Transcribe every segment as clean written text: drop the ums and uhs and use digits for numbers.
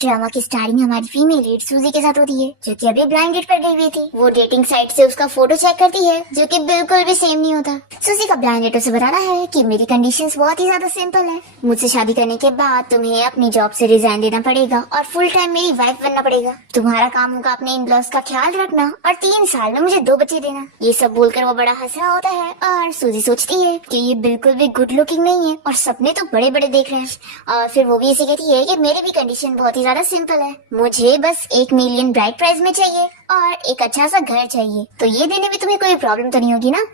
Drama की starring हमारी female lead सूजी के साथ होती है, जो कि अभी ब्लाइंड डेट पर गई हुई थी। वो डेटिंग साइट से उसका फोटो चेक करती है, जो कि बिल्कुल भी सेम नहीं होता। सूजी का ब्लाइंड डेट उसे बताना है कि मेरी कंडीशंस बहुत ही ज्यादा सिंपल है। मुझसे शादी करने के बाद तुम्हें अपनी जॉब से रिजाइन देना पड़ेगा और फुल टाइम मेरी वाइफ बनना पड़ेगा। तुम्हारा काम होगा अपने इन लॉस का ख्याल रखना और 3 साल में मुझे 2 बच्चे देना। ये सब बोलकर वो बड़ा हंस रहा होता है और सूजी सोचती है कि ये बिल्कुल भी गुड लुकिंग नहीं है और सपने तो बड़े बड़े देख रहे हैं। और फिर वो भी ऐसे कहती है कि मेरी भी कंडीशन बहुत ही ज्यादा सिंपल है, मुझे बस 1 मिलियन ब्राइट प्राइस में चाहिए और एक अच्छा सा घर चाहिए। तो ये देने में तुम्हें कोई प्रॉब्लम तो नहीं होगी ना?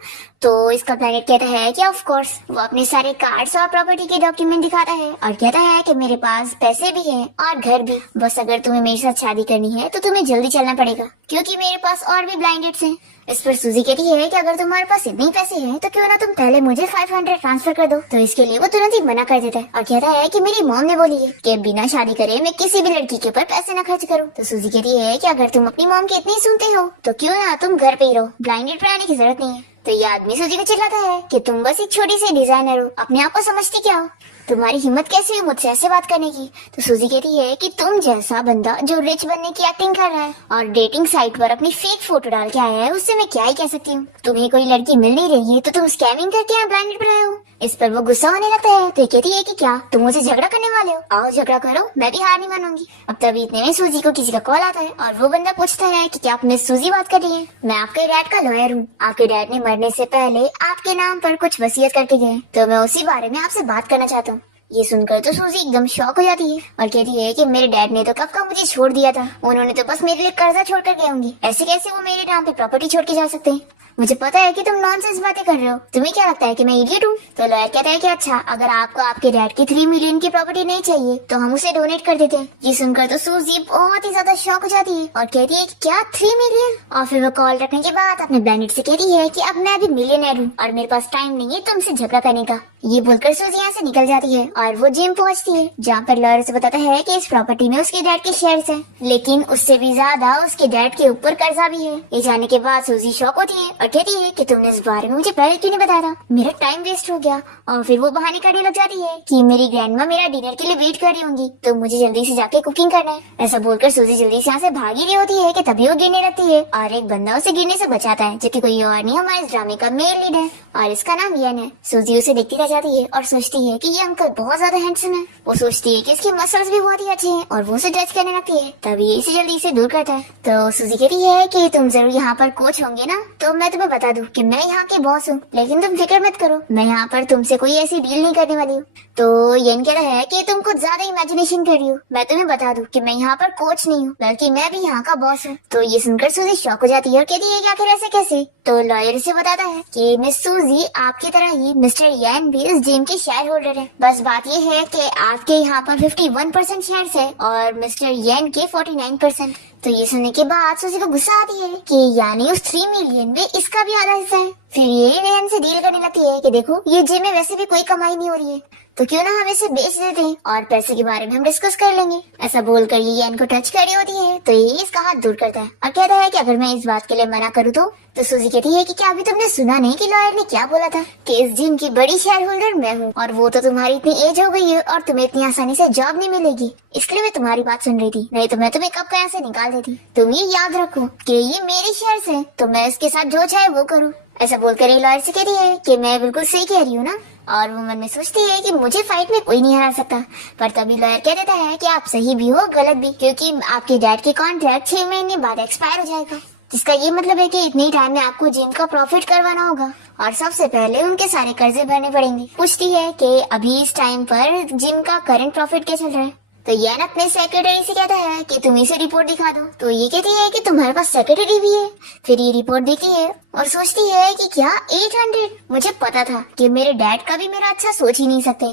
तो इसका प्लैनेट कहता है कि ऑफ कोर्स। वो अपने सारे कार्ड्स और प्रॉपर्टी के डॉक्यूमेंट दिखाता है और कहता है कि मेरे पास पैसे भी हैं और घर भी। बस अगर तुम्हें मेरे साथ शादी करनी है तो तुम्हें जल्दी चलना पड़ेगा, क्योंकि मेरे पास और भी ब्लाइंड डेट्स हैं। इस पर सूजी कहती है कि अगर तुम्हारे पास इतने पैसे हैं तो क्यों ना तुम पहले मुझे 500 ट्रांसफर कर दो। तो इसके लिए वो तुरंत ही मना कर देता है और कहता है कि मेरी मॉम ने बोली है कि बिना शादी करे मैं किसी भी लड़की के ऊपर पैसे न खर्च करूँ। तो सूजी कहती है कि अगर तुम अपनी मॉम की इतनी सुनते हो तो क्यों ना तुम घर पे ही रहो, ब्लाइंड डेट पर आने की जरूरत नहीं है। तो ये आदमी सूजी को चिल्लाता है कि तुम बस एक छोटी सी डिजाइनर हो, अपने आप को समझती क्या हो, तुम्हारी हिम्मत कैसे हुई मुझसे ऐसे बात करने की। तो सूजी कहती है कि तुम जैसा बंदा जो रिच बनने की एक्टिंग कर रहा है और डेटिंग साइट पर अपनी फेक फोटो डाल के आया है, उससे मैं क्या ही कह सकती हूँ। तुम्हें कोई लड़की मिल नहीं रही है तो तुम स्कैमिंग करके यहाँ ब्लाइंडेड पर आए हो। इस पर वो गुस्सा होने लगता है। तो कहती है कि क्या तुम मुझे झगड़ा करने वाले हो? आओ झगड़ा करो, मैं भी हार नहीं मानूंगी। अब तभी इतने में सूजी को किसी का कॉल आता है और वो बंदा पूछता है कि क्या आप मिस सूजी बात कर रही है? मैं आपके डैड का लॉयर हूँ। आपके डैड ने मरने से पहले आपके नाम पर कुछ वसीयत करके गए, तो मैं उसी बारे में आपसे बात करना चाहता हूँ। ये सुनकर तो सूजी एकदम शॉक हो जाती है और कहती है कि मेरे डैड ने तो कब का मुझे छोड़ दिया था, उन्होंने तो बस मेरे लिए कर्जा छोड़ कर गए होंगे, ऐसे कैसे वो मेरे नाम पे प्रॉपर्टी छोड़ के जा सकते हैं? मुझे पता है कि तुम नॉनसेंस बातें कर रहे हो, तुम्हें क्या लगता है कि मैं इडियट हूँ? तो लॉयर कहता है कि अच्छा, अगर आपको आपके डैड की 3 मिलियन की प्रॉपर्टी नहीं चाहिए तो हम उसे डोनेट कर देते हैं। ये सुनकर तो सूजी बहुत ही ज्यादा शॉक हो जाती है और कहती है कि क्या 3 मिलियन? और फिर वो कॉल रखने के बाद अपने ब्लैंडेड से कहती है कि अब मैं भी मिलियनर हूँ और मेरे पास टाइम नहीं है तुमसे झगड़ा करने का। ये बोलकर सूजी यहाँ से निकल जाती है और वो जिम पहुँचती है, जहाँ पर लॉयर से बताता है कि इस प्रॉपर्टी में उसके डैड के शेयर्स हैं, लेकिन उससे भी ज्यादा उसके डैड के ऊपर कर्जा भी है। ये जानने के बाद सूजी शॉक होती है और कहती है कि तुमने इस बारे में मुझे पहले क्यों नहीं बताया था, मेरा टाइम वेस्ट हो गया। और फिर वो बहाने करने लग जाती है कि मेरी ग्रैंडमा मेरा डिनर के लिए वेट कर रही होंगी, तो मुझे जल्दी से जाके कुकिंग करना है। ऐसा बोलकर सूजी जल्दी से यहाँ से भागी रही होती है कि तभी वो गिरने लगती है और एक बंदा उसे गिरने से बचाता है, जो कि कोई और नहीं हमारे इस ड्रामे का मेन लीड है और इसका नाम यन है। सूजी उसे देखती रह जाती है और सोचती है कि ये अंकल बहुत ज्यादा हैंडसम है। वो सोचती है कि इसके मसल्स भी बहुत ही अच्छे हैं और वो उसे जज करने लगती है, तभी इसे जल्दी से दूर करता है। तो सूजी कहती है कि तुम जरूर यहाँ पर कोच होंगे ना, तो मैं तुम्हें बता दूं कि मैं यहाँ के बॉस हूँ, लेकिन तुम फिक्र मत करो, मैं यहाँ पर तुमसे कोई ऐसी डील नहीं करने वाली हूँ। तो यन कह रहा है कि तुम कुछ ज्यादा इमेजिनेशन कर रही हो, मैं तुम्हें बता दूं कि मैं यहाँ पर कोच नहीं हूँ, बल्कि मैं भी यहाँ का बॉस हूँ। तो ये सुनकर सूजी शॉक हो जाती है और कहती है कि आखिर ऐसे कैसे? तो लॉयर से बताता है कि मिस सूजी आपकी तरह ही मिस्टर यन भी इस जिम के शेयर होल्डर है, बस बात ये है कि आपके यहाँ पर 51% शेयर्स है और मिस्टर यन के 49%। तो ये सुनने के बाद सूजी को गुस्सा आती है कि यानी उस 3 मिलियन में इसका भी आधा हिस्सा है। फिर ये यन से डील करने लगती है कि देखो ये जिम में वैसे भी कोई कमाई नहीं हो रही है, तो क्यों ना हम इसे बेच देते हैं और पैसे के बारे में हम डिस्कस कर लेंगे। ऐसा बोलकर ये यन को टच कर रही होती है, तो ये इसका हाथ दूर करता है और कहता है कि अगर मैं इस बात के लिए मना करूँ तो सूजी कहती है कि क्या अभी तुमने सुना नहीं कि लॉयर ने क्या बोला था कि इस जिम की बड़ी शेयर होल्डर मैं हूँ और वो तो तुम्हारी इतनी एज हो गई है और तुम्हें इतनी आसानी से जॉब नहीं मिलेगी, इसलिए मैं तुम्हारी बात सुन रही थी, नहीं तो मैं तुम्हें कब यहाँ से निकाल देती। तुम ये याद रखो कि ये मेरी शेयर्स है, तो मैं इसके साथ जो चाहे वो करूँ। ऐसा बोलकर ये लॉयर से कहती है कि मैं बिल्कुल सही कह रही हूँ ना, और वो मन में सोचती है कि मुझे फाइट में कोई नहीं हरा सकता। पर तभी लॉयर कह देता है कि आप सही भी हो गलत भी, क्योंकि आपके डैड के कॉन्ट्रैक्ट 6 महीने बाद एक्सपायर हो जाएगा, जिसका ये मतलब है कि इतने टाइम में आपको जिम का प्रॉफिट करवाना होगा और सबसे पहले उनके सारे कर्जे भरने पड़ेंगे। पूछती है कि अभी इस टाइम पर जिम का करंट प्रॉफिट क्या चल रहा है? तो यन अपने सेक्रेटरी से कहता है कि तुम इसे रिपोर्ट दिखा दो। तो ये कहती है कि तुम्हारे पास सेक्रेटरी भी है। फिर ये रिपोर्ट देखती है और सोचती है कि क्या 800? मुझे पता था कि मेरे डैड का भी मेरा अच्छा सोच ही नहीं सकते।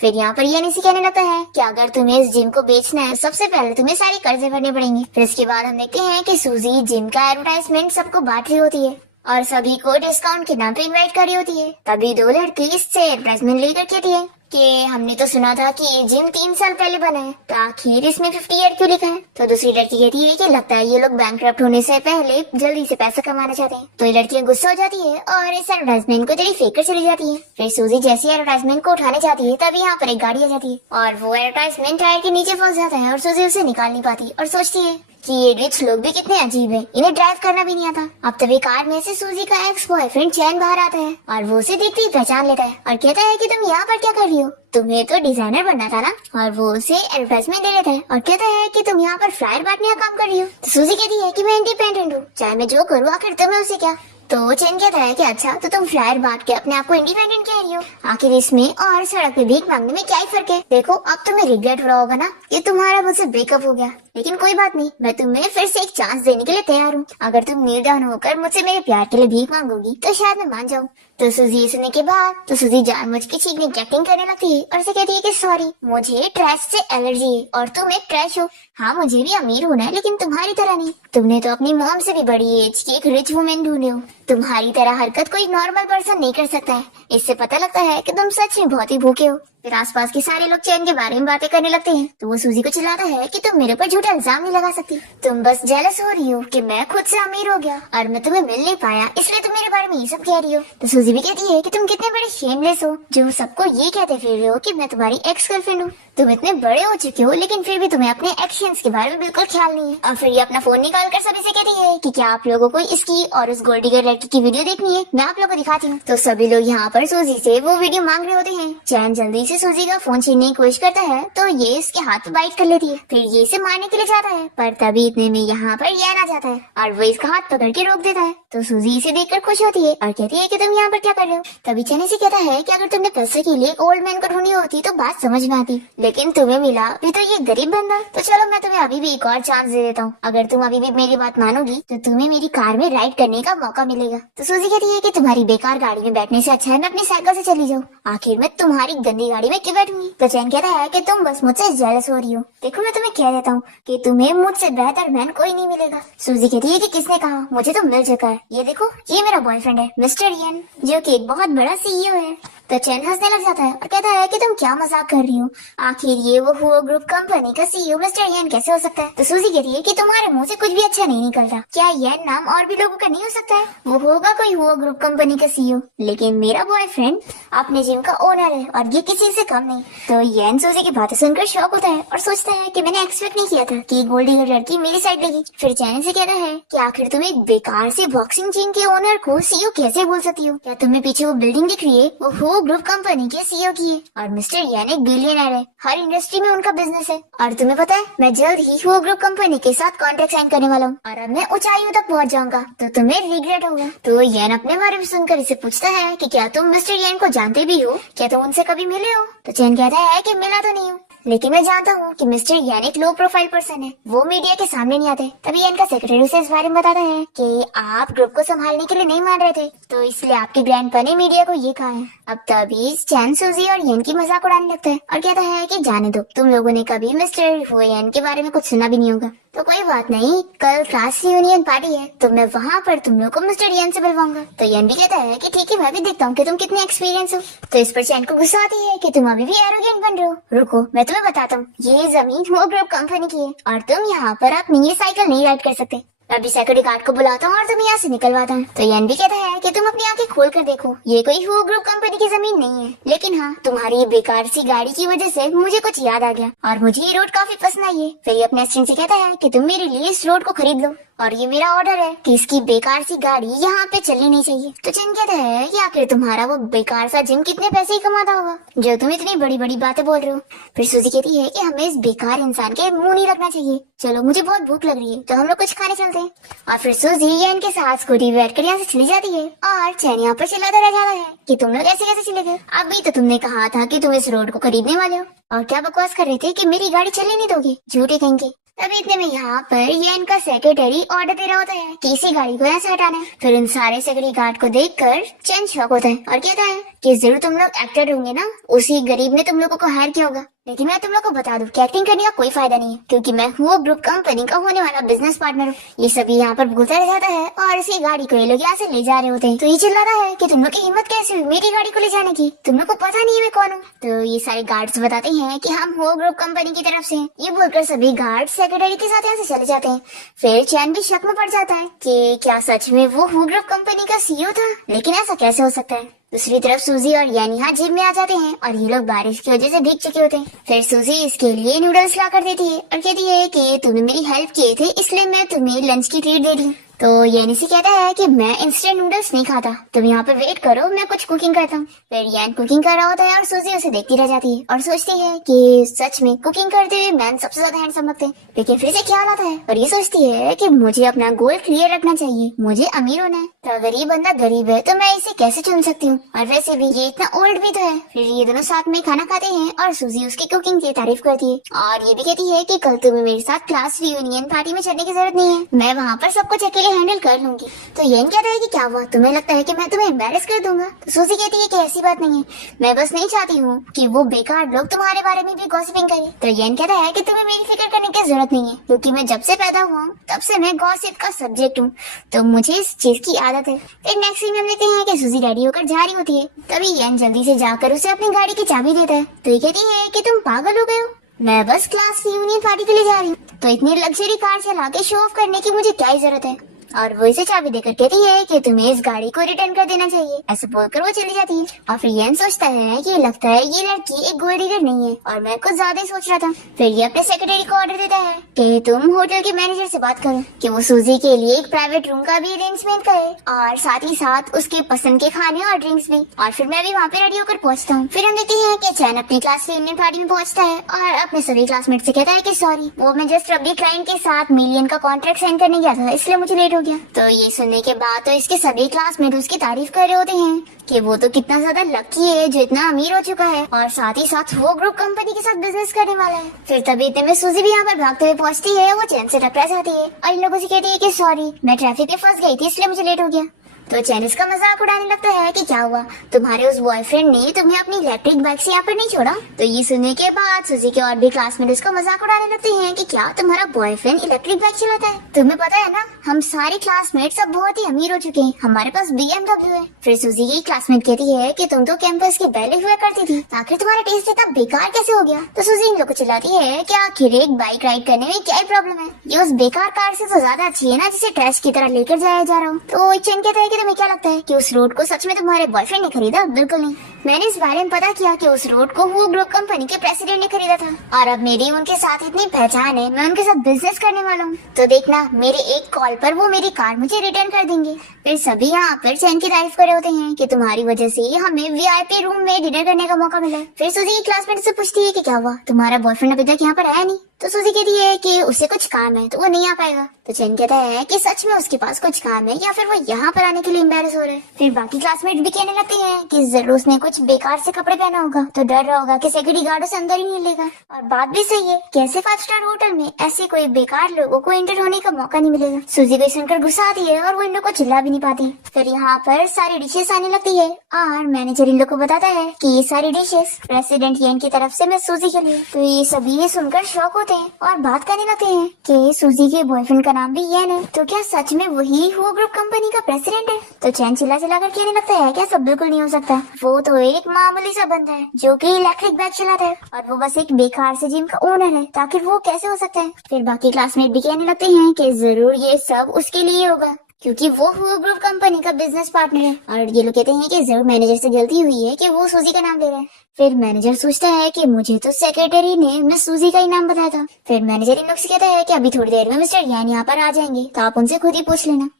फिर यहाँ पर यन इसे कहने लगता है कि अगर तुम्हें इस जिम को बेचना है, सबसे पहले तुम्हें सारे कर्जे भरने पड़ेंगे। फिर इसके बाद हम देखते हैं कि सूजी जिम का एडवर्टाइजमेंट सबको बांट रही होती है और सभी को डिस्काउंट के नाम पे इनवाइट कर रही होती है। तभी 2 लड़की इससे एडवर्टाइजमेंट लेकर कहती है कि हमने तो सुना था कि ये जिम 3 साल पहले बना है, तो आखिर इसमें 50 ईयर क्यों लिखा है? तो दूसरी लड़की कहती है कि लगता है ये लोग बैंकक्रप्ट होने से पहले जल्दी से पैसा कमाना चाहते हैं। तो ये लड़कियां गुस्सा हो जाती है और इस एडवर्टाइजमेंट को जल्दी फेंक कर चली जाती है। फिर सूजी जैसी एडवर्टाइजमेंट को उठाने जाती है तभी यहाँ पर एक गाड़ी आ जाती है और वो एडवर्टाइजमेंट टायर के नीचे फंस जाता है और सूजी उसे निकाल नहीं पाती और सोचती है कि ये रिच लोग भी कितने अजीब है, इन्हें ड्राइव करना भी नहीं आता। अब तभी कार में से सूजी का एक्स बॉयफ्रेंड चैन बाहर आता है और वो उसे देखते ही पहचान लेता है और कहता है कि तुम यहाँ पर क्या कर रही हो? तुम्हें तो डिजाइनर बनना था ना। और वो उसे एडवर्टाइजमेंट दे लेता है और कहता है कि तुम यहाँ पर फ्लायर बांटने का काम कर रही हो। तो सूजी कहती है कि मैं इंडिपेंडेंट हूँ, चाहे मैं जो करूँ आखिर तुम्हें उसे क्या। तो चैन कहता है कि अच्छा तो तुम फ्लायर बांट के अपने आप को इंडिपेंडेंट कह रही हो, आखिर इसमें और सड़क पे भीख मांगने में क्या ही फर्क है? देखो अब तुम्हें रिग्रेट हो रहा होगा ना कि तुम्हारा मुझसे ब्रेकअप हो गया, लेकिन कोई बात नहीं, मैं तुम्हें फिर से एक चांस देने के लिए तैयार हूँ। अगर तुम नील डाउन होकर मुझसे मेरे प्यार के लिए भीख मांगोगी तो शायद मैं मान जाऊँ। तो सूजी सुनने के बाद तो सूजी जानबूझ के चीखने की एक्टिंग करने लगती है और उसे कहती है कि सॉरी मुझे ट्रैश से एलर्जी है और तुम एक ट्रैश हो। हाँ मुझे भी अमीर होना है लेकिन तुम्हारी तरह नहीं। तुमने तो अपनी मॉम से भी बड़ी एज की एक रिच वुमेन ढूंढे हो। तुम्हारी तरह हरकत कोई नॉर्मल पर्सन नहीं कर सकता है। इससे पता लगता है कि तुम सच में बहुत ही भूखे हो। फिर आसपास के सारे लोग चैन के बारे में बातें करने लगते हैं तो वो सूजी को चिल्लाता है कि तुम मेरे ऊपर झूठा इल्जाम नहीं लगा सकती, तुम बस जेलस हो रही हो कि मैं खुद से अमीर हो गया और मैं तुम्हें मिल नहीं पाया इसलिए तुम मेरे बारे में ये सब कह रही हो। तो सूजी भी कहती है कि तुम कितने बड़े शेमलेस हो जो सबको ये कहते फिर रहे हो कि मैं तुम्हारी एक्स गर्लफ्रेंड हूँ। तुम इतने बड़े हो चुके हो लेकिन फिर भी तुम्हें अपने एक्शंस के बारे में बिल्कुल ख्याल नहीं है। और फिर ये अपना फोन निकाल कर सभी से कहती है कि क्या आप लोगों को इसकी और उस गोल्ड डिगर लड़की की वीडियो देखनी है, मैं आप लोगों को दिखाती हूँ। तो सभी लोग यहाँ पर सूजी से वो वीडियो मांग रहे होते हैं। चैन जल्दी से सूजी का फोन छीनने की कोशिश करता है तो ये इसके हाथ पे बाइट कर लेती है। फिर ये इसे मारने के लिए जाता है पर तभी इतने में यहाँ पर यैन आ जाता है और वो इसका हाथ पकड़ के रोक देता है। तो सूजी इसे देखकर खुश होती है और कहती है कि तुम यहाँ पर क्या कर रहे हो? तभी चैन से कहता है कि अगर तुमने पैसे के लिए ओल्ड मैन को ढूंढनी होती तो बात समझ में आती, लेकिन तुम्हें मिला भी तो ये गरीब बंदा। तो चलो मैं तुम्हें अभी भी एक और चांस दे देता हूँ, अगर तुम अभी भी मेरी बात मानोगी तो तुम्हें मेरी कार में राइड करने का मौका मिलेगा। तो सूजी कहती है कि तुम्हारी बेकार गाड़ी में बैठने से अच्छा है मैं अपनी साइकिल से चली जाऊँ, आखिर मैं तुम्हारी गंदी गाड़ी में क्यों बैठूंगी। तो चैन कहता है कि तुम बस मुझसे जेलस हो रही हो, देखो मैं तुम्हें कह देता हूँ कि तुम्हें मुझसे बेहतर मैन कोई नहीं मिलेगा। सूजी कहती है कि किसने कहा, मुझे तो मिल चुका है, ये देखो ये मेरा बॉयफ्रेंड है मिस्टर यन जो कि एक बहुत बड़ा सीईओ है। तो चैन हंसने लग जाता है और कहता है कि तुम क्या मजाक कर रही हो, आखिर ये वो हुआ ग्रुप कंपनी का सीईओ मिस्टर यन कैसे हो सकता है। तो सूजी कहती है कि तुम्हारे मुंह से कुछ भी अच्छा नहीं निकलता, क्या यन नाम और भी लोगों का नहीं हो सकता है? वो होगा कोई हुआ ग्रुप कंपनी का सीईओ, लेकिन मेरा बॉयफ्रेंड अपने जिम का ओनर है और ये किसी से कम नहीं। तो यन सूजी की बातें सुनकर शॉक होता है और सोचता है कि मैंने एक्सपेक्ट नहीं किया था कि गोल्ड डिगर लड़की मेरी साइड लेगी। फिर चैन से कहता है कि आखिर तुम एक बेकार से बॉक्सिंग जिम के ओनर को सीईओ कैसे बोल सकती हो? क्या तुम्हें पीछे वो बिल्डिंग दिख रही है वो हो ग्रुप कंपनी के सीईओ की है और मिस्टर यन एक बिलियनर है, हर इंडस्ट्री में उनका बिजनेस है। और तुम्हें पता है मैं जल्द ही वो ग्रुप कंपनी के साथ कॉन्ट्रैक्ट साइन करने वाला हूँ और अब मैं ऊंचाइयों तक पहुँच जाऊंगा, तो तुम्हें रिग्रेट होगा। तो यन अपने बारे में सुनकर इसे पूछता है कि क्या तुम मिस्टर यन को जानते भी हो, क्या तुम उनसे कभी मिले हो? तो चैन कहता है कि मिला तो नहीं हूँ, लेकिन मैं जानता हूँ कि मिस्टर यन एक लो प्रोफाइल पर्सन है, वो मीडिया के सामने नहीं आते। तभी यन का सेक्रेटरी उसे इस बारे में बताता है कि आप ग्रुप को संभालने के लिए नहीं मान रहे थे, तो इसलिए आपके ग्रैंडपा ने मीडिया को ये कहा है। अब तभी चैन सूजी और यन की मजाक उड़ाने लगता है और कहता है कि जाने दो, तुम लोगों ने कभी मिस्टर यन के बारे में कुछ सुना भी नहीं होगा, तो कोई बात नहीं, कल क्लास यूनियन पार्टी है तो मैं वहाँ पर तुम लोग को मिस्टर यन से बुलवाऊंगा। तो यन भी कहता है कि ठीक है मैं भी देखता हूँ कि तुम कितने एक्सपीरियंस हो। तो इस पर चैन को गुस्सा आती है कि तुम अभी भी एरोगेंट बन रहे हो। रुको मैं तुम्हें बताता हूँ, ये जमीन वो ग्रुप कंपनी की है और तुम यहाँ पर अपनी ये साइकिल नहीं राइड कर सकते। अभी सिक्योरिटी गार्ड को बुलाता हूँ और तुम्हें यहाँ से निकलवाता हूँ। तो यन भी कहता है कि तुम अपनी आंखें खोल कर देखो, ये कोई हु ग्रुप कंपनी की जमीन नहीं है, लेकिन हाँ तुम्हारी ये बेकार सी गाड़ी की वजह से मुझे कुछ याद आ गया और मुझे ये रोड काफी पसंद आई है। फिर ये अपने असिस्टेंट से कहता है कि तुम मेरे लिए इस रोड को खरीद लो और ये मेरा ऑर्डर है कि इसकी बेकार सी गाड़ी यहाँ पे चलनी नहीं चाहिए। तो चिन कहता है कि आखिर तुम्हारा वो बेकार सा जिम कितने पैसे ही कमाता होगा जो तुम इतनी बड़ी बड़ी बातें बोल रहे हो। फिर सूजी कहती है कि हमें इस बेकार इंसान के मुंह नहीं रखना चाहिए, चलो मुझे बहुत भूख लग रही है तो हम लोग कुछ खाने चलते हैं। और फिर सूजी यन के साथ स्कूटी बैठ कर यहाँ से चली जाती है और चैन यहाँ पर चिल्लाता रह जाता है कि तुम लोग ऐसे कैसे चले गए, अभी तो तुमने कहा था कि तुम इस रोड को खरीदने वाले हो और क्या बकवास कर रहे थे कि मेरी गाड़ी चलने नहीं दोगे, झूठे कहेंगे। तभी इतने में यहाँ पर ये इनका सेक्रेटरी ऑर्डर दे रहा होता है कि इसी गाड़ी को यहाँ से हटाना है। फिर इन सारे सेक्रेटरी गार्ड को देखकर चैन शॉक होता है और कहता है कि जरूर तुम लोग एक्टर होंगे ना, उसी गरीब ने तुम लोगों को हायर किया होगा। लेकिन मैं तुम लोग को बता दूं कि एक्टिंग करने का कोई फायदा नहीं है, क्योंकि मैं हुओ ग्रुप कंपनी का होने वाला बिजनेस पार्टनर हूँ। ये सभी यहाँ पर बोलता रह जाता है और इसी गाड़ी को ये लोग यहाँ से ले जा रहे होते हैं। तो ये चिल्लाता है कि तुम लोग की हिम्मत कैसे हुई मेरी गाड़ी को ले जाने की, तुम लोग को पता नहीं है मैं कौन हूँ। तो ये सारे गार्ड्स बताते हैं कि हम हुओ ग्रुप कंपनी की तरफ से हैं। ये बोलकर सभी गार्ड सेक्रेटरी के साथ यहाँ से चले जाते हैं। फिर चैन भी शक में पड़ जाता है कि क्या सच में वो हुओ ग्रुप कंपनी का सीईओ था, लेकिन ऐसा कैसे हो सकता है। दूसरी तरफ सूजी और यानी यहाँ जिम में आ जाते हैं और ये लोग बारिश की वजह से भीग चुके होते हैं। फिर सूजी इसके लिए नूडल्स ला कर देती है और कहती है कि तुमने मेरी हेल्प किए थे इसलिए मैं तुम्हें लंच की ट्रीट दे रही हूँ। तो यानी से कहता है कि मैं इंस्टेंट नूडल्स नहीं खाता, तुम यहाँ पर वेट करो, मैं कुछ कुकिंग करता हूँ। फिर यान कुकिंग कर रहा होता है और सूजी उसे देखती रह जाती है और सोचती है कि सच में कुकिंग करते हुए मैन सबसे ज्यादा हैंडसम लगते हैं। लेकिन फिर से ख्याल आता है और ये सोचती है कि मुझे अपना गोल क्लियर रखना चाहिए, मुझे अमीर होना है। तो अगर ये बंदा गरीब है तो मैं इसे कैसे चुन सकती हूँ, और वैसे भी ये इतना ओल्ड भी तो है। फिर ये दोनों साथ में खाना खाते हैं और सूजी उसकी कुकिंग की तारीफ करती है और ये भी कहती है कि कल तुम्हें मेरे साथ क्लास रियूनियन पार्टी में चलने की जरूरत नहीं है, मैं वहाँ पर सब कुछ अकेले हैंडल कर लूंगी। तो येन कहता है कि क्या हुआ, तुम्हें लगता है कि मैं तुम्हें एम्बैरेस कर दूंगा। तो सूजी कहती है कि ऐसी बात नहीं है, मैं बस नहीं चाहती हूँ कि वो बेकार लोग तुम्हारे बारे में भी गॉसिपिंग करें। तो येन कहता है कि तुम्हें मेरी फिक्र करने की जरूरत नहीं है, क्योंकि मैं जब से पैदा हुआ हूँ तब से मैं गॉसिप का सब्जेक्ट हूँ, तो मुझे इस चीज की आदत है। फिर नेक्स्ट सीन में देखते हैं कि सूजी रेडी होकर जा रही होती है, तभी येन जल्दी से जाकर उसे अपनी गाड़ी की चाबी देता है। तो ये कहती है कि तुम पागल हो गए हो, मैं बस क्लास रियूनियन पार्टी के लिए जा रही हूँ, तो इतनी लग्जरी कार चला के शो ऑफ करने की मुझे क्या ही जरूरत है। और वो इसे चाबी देकर कहती है कि तुम्हें इस गाड़ी को रिटर्न कर देना चाहिए। ऐसे बोलकर वो चली जाती है और फिर येन सोचता है कि लगता है ये लड़की एक गोल्ड डिगर नहीं है और मैं कुछ ज्यादा ही सोच रहा था। फिर ये अपने सेक्रेटरी को ऑर्डर देता है कि तुम होटल के मैनेजर से बात करो कि वो सूजी के लिए एक प्राइवेट रूम का भी अरेंजमेंट करे और साथ ही साथ उसके पसंद के खाने और ड्रिंक्स भी। और फिर मैं भी वहाँ पे रेडी होकर पहुँचता हूँ। फिर हम देखते हैं कि चैन अपनी क्लास रियूनियन पार्टी में पहुँचता है और अपने सभी क्लासमेट से कहता है कि सॉरी, वो मैं जस्ट अपनी क्लाइंट के साथ मिलियन का कॉन्ट्रैक्ट साइन करने गया था, इसलिए मुझे लेट हो गया। तो ये सुनने के बाद तो इसके सभी क्लासमेट उसकी तारीफ कर रहे होते हैं कि वो तो कितना ज्यादा लकी है जो इतना अमीर हो चुका है और साथ ही साथ वो ग्रुप कंपनी के साथ बिजनेस करने वाला है। फिर तभी इतने में सूजी भी यहाँ पर भागते हुए पहुंचती है, वो चैन से टकरा जाती है और इन लोगों से कहती है कि सॉरी, मैं ट्रैफिक में फंस गई थी इसलिए मुझे लेट हो गया। तो चैन इसका मजाक उड़ाने लगता है कि क्या हुआ, तुम्हारे उस बॉयफ्रेंड ने तुम्हें अपनी इलेक्ट्रिक बाइक से यहाँ पर नहीं छोड़ा। तो ये सुनने के बाद सूजी के और भी क्लासमेट इसका मजाक उड़ाने लगते हैं कि क्या तुम्हारा बॉयफ्रेंड इलेक्ट्रिक बाइक चलाता है, तुम्हें पता है ना हम सारे क्लासमेट सब बहुत ही अमीर हो चुके हैं, हमारे पास BMW है। फिर सूजी की क्लासमेट कहती है कि तुम तो कैंपस के पहले हुआ करती थी, आखिर तुम्हारा टेस्ट इतना बेकार कैसे हो गया। तो सूजी इन लोग को चिल्लाती है कि आखिर एक बाइक राइड करने में क्या प्रॉब्लम है, ये उस बेकार कार से तो ज्यादा अच्छी है ना जिसे ट्रैश की तरह लेकर जाया जा रहा हूँ। तो चैन कहता है कि तुम्हें क्या लगता है कि उस रोड को सच में तुम्हारे बॉयफ्रेंड ने खरीदा? बिल्कुल नहीं, मैंने इस बारे में पता किया कि उस रोड को वो ग्रुप कंपनी के प्रेसिडेंट ने खरीदा था और अब मेरी उनके साथ इतनी पहचान है, मैं उनके साथ बिजनेस करने वाला हूँ, तो देखना मेरे एक कॉल पर वो मेरी कार मुझे रिटर्न कर देंगे। फिर सभी यहाँ पर चैन की तारीफ कर रहे होते हैं कि तुम्हारी वजह से हमें VIP रूम में डिनर करने का मौका मिला। फिर सूजी की क्लासमेट से पूछती है कि क्या हुआ, तुम्हारा बॉयफ्रेंड अभी तक यहाँ पर आया नहीं। तो सूजी कहती है कि उसे कुछ काम है तो वो नहीं आ पाएगा। तो चैन कहता है कि सच में उसके पास कुछ काम है या फिर वो यहाँ पर आने के लिए एम्बैरेस हो रहा है। फिर बाकी क्लासमेट भी कहने लगते हैं कि जरूर उसने कुछ बेकार से कपड़े पहना होगा, तो डर रहा होगा कि सिक्योरिटी गार्ड उसे अंदर ही नहीं लेगा। और बात भी सही है, कैसे 5 स्टार होटल में ऐसे कोई बेकार लोगों को एंटर होने का मौका नहीं मिलेगा। सूजी को सुनकर गुस्सा आती है और वो इन लोग को चिल्ला भी नहीं पाती। फिर यहाँ पर सारी डिशेस आने लगती है और मैनेजर इन लोग को बताता है कि ये सारी डिशेस प्रेसिडेंट येन की तरफ से मैं सूजी के लिए। तो ये सभी ये सुनकर शॉक होते हैं और बात करने लगते हैं कि सूजी के बॉयफ्रेंड का नाम भी येन है, तो क्या सच में वही हुआ ग्रुप कंपनी का प्रेसिडेंट है। तो चैन चिल्ला कर कहने लगता है क्या सब बिल्कुल नहीं हो सकता, वो तो एक मामूली सा बंदा है जो कि इलेक्ट्रिक बाइक चलाता है और वो बस एक बेकार से जिम का ओनर है, ताकि वो कैसे हो सकता है। फिर बाकी क्लासमेट भी कहने लगते हैं कि जरूर ये सब उसके लिए होगा क्योंकि वो हुआ ग्रुप कंपनी का बिजनेस पार्टनर है। और ये लोग कहते हैं कि जरूर मैनेजर से गलती हुई है कि वो सूजी का नाम ले रहा है। फिर मैनेजर सोचता है कि मुझे तो सेक्रेटरी ने मिस सूजी का ही नाम बताया था। फिर मैनेजर इन लोग से कहता है कि अभी थोड़ी देर में मिस्टर यान यहाँ पर आ जाएंगे, तो आप उनसे खुद ही पूछ लेना।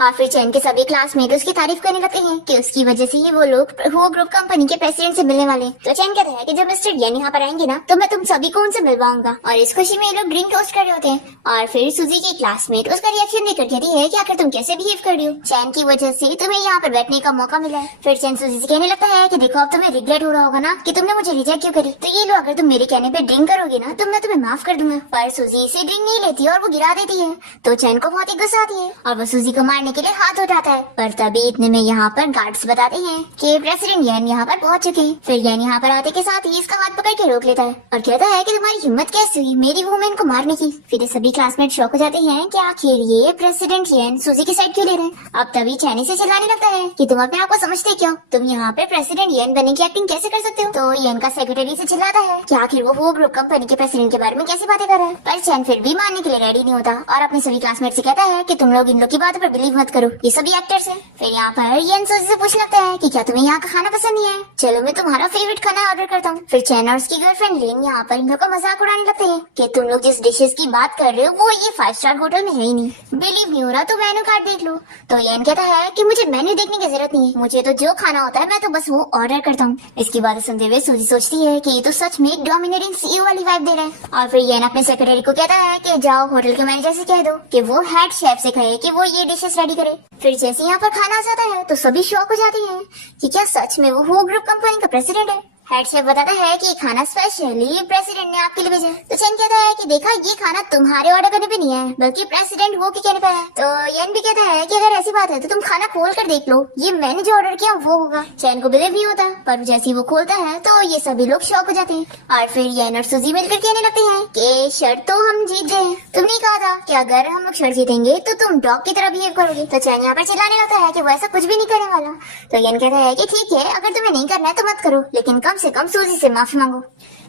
और फिर चैन के सभी क्लासमेट उसकी तारीफ करने लगते हैं कि उसकी वजह से ही वो लोग वो ग्रुप कंपनी के प्रेसिडेंट से मिलने वाले। तो चैन कहता है कि जब मिस्टर यान यहाँ पर आएंगे ना तो मैं तुम सभी को उनसे मिलवाऊंगा। और इस खुशी में ये लोग ड्रिंक टोस्ट कर रहे होते हैं और फिर सूजी की क्लासमेट उसका रिएक्शन देकर कहती है कि आखिर तुम कैसे बिहेव कर रही हो, चैन की वजह से तुम्हें यहाँ पर बैठने का मौका मिला है। फिर चैन सूजी से कहने लगता है कि देखो अब तुम्हें रिग्रेट हो रहा होगा ना कि तुमने मुझे रिजेक्ट क्यों करी, तो ये लो अगर तुम मेरे कहने पे ड्रिंक करोगे ना तो मैं तुम्हें माफ कर दूंगा। पर सूजी इसे ड्रिंक नहीं लेती और वो गिरा देती है। तो चैन को बहुत ही गुस्सा आती है और वो सूजी को मारने के लिए हाथ उठाता है, पर तभी इतने में यहाँ पर गार्ड्स बताते हैं कि प्रेसिडेंट येन यहाँ पर पहुंच चुके हैं। फिर येन यहाँ पर आते के साथ ही इसका हाथ पकड़ के रोक लेता है और कहता है कि तुम्हारी हिम्मत कैसे हुई मेरी वुमेन को मारने की। फिर ये सभी क्लासमेट शॉक हो जाते हैं कि आखिर ये प्रेसिडेंट येन सूजी की साइड क्यों ले रहे हैं। अब तभी चैनी से चिल्लाने लगता है कि तुम अपने आप को समझते क्यों, तुम यहाँ पे प्रेसिडेंट येन बनने की एक्टिंग कैसे कर सकते हो। तो येन का सेक्रेटरी से चिल्लाता है कि आखिर वो ग्रुप कंपनी के प्रेसिडेंट के बारे में कैसी बातें कर रहा है, पर चैन फिर भी मानने के लिए रेडी नहीं होता और अपने सभी क्लासमेट से कहता है कि तुम लोग इन लोग की बातों पर बिलीव मत करो, ये सभी एक्टर्स हैं। फिर यहाँ पर येन सूजी से पूछने लगता है कि क्या तुम्हें यहाँ का खाना पसंद नहीं है, चलो मैं तुम्हारा फेवरेट खाना ऑर्डर करता हूँ। फिर चैन और उसकी गर्लफ्रेंड लेन यहाँ पर इन लोग का मजाक उड़ाने लगते हैं कि तुम लोग जिस डिशेस की बात कर रहे हो वो ये 5 स्टार होटल में है ही नहीं, बिलीव नहीं हो रहा तो मेनू कार्ड देख लो। तो येन कहता है कि मुझे मेन्यू देखने की जरूरत नहीं है, मुझे तो जो खाना होता है मैं तो बस वो ऑर्डर करता हूँ। इसकी बात सुनते हुए सूजी सोचती है कि ये तो सच में एक डोमिनेटिंग सीईओ वाली वाइब दे रहा है। और फिर येन अपने सेक्रेटरी को कहता है कि जाओ होटल के मैनेजर से कह दो कि वो हेड शेफ से कहे कि वो ये डिशेस रेडी करे। फिर जैसे यहाँ पर खाना आ जाता है तो सभी शॉक हो जाते हैं कि क्या सच में वो ग्रुप कंपनी का प्रेसिडेंट है। हेड शेफ बताता है कि खाना स्पेशली प्रेसिडेंट ने आपके लिए भेजा है। तो चैन कहता है कि देखा ये खाना तुम्हारे ऑर्डर करने पे नहीं है बल्कि प्रेसिडेंट वो के कहने पे है। तो येन भी कहता है कि अगर ऐसी बात है तो तुम खाना खोल कर देख लो, ये मैंने जो ऑर्डर किया वो होगा। चैन को बिलीव नहीं होता पर जैसे ही वो खोलता है तो ये सभी लोग शॉक हो जाते हैं और फिर येन और सूजी मिलकर कहने लगते हैं कि शर्त तो हम जीत गए, तुमने कहा था कि अगर हम लोग शर्त जीतेंगे तो तुम डॉग की तरह बिहेव करोगे। तो चैन यहाँ पर चिल्लाने लगता है कि वो ऐसा कुछ भी नहीं करने वाला। तो येन कहता है कि ठीक है अगर तुम्हें नहीं करना है तो मत करो, लेकिन कम से कम सूजी से माफी मांगो।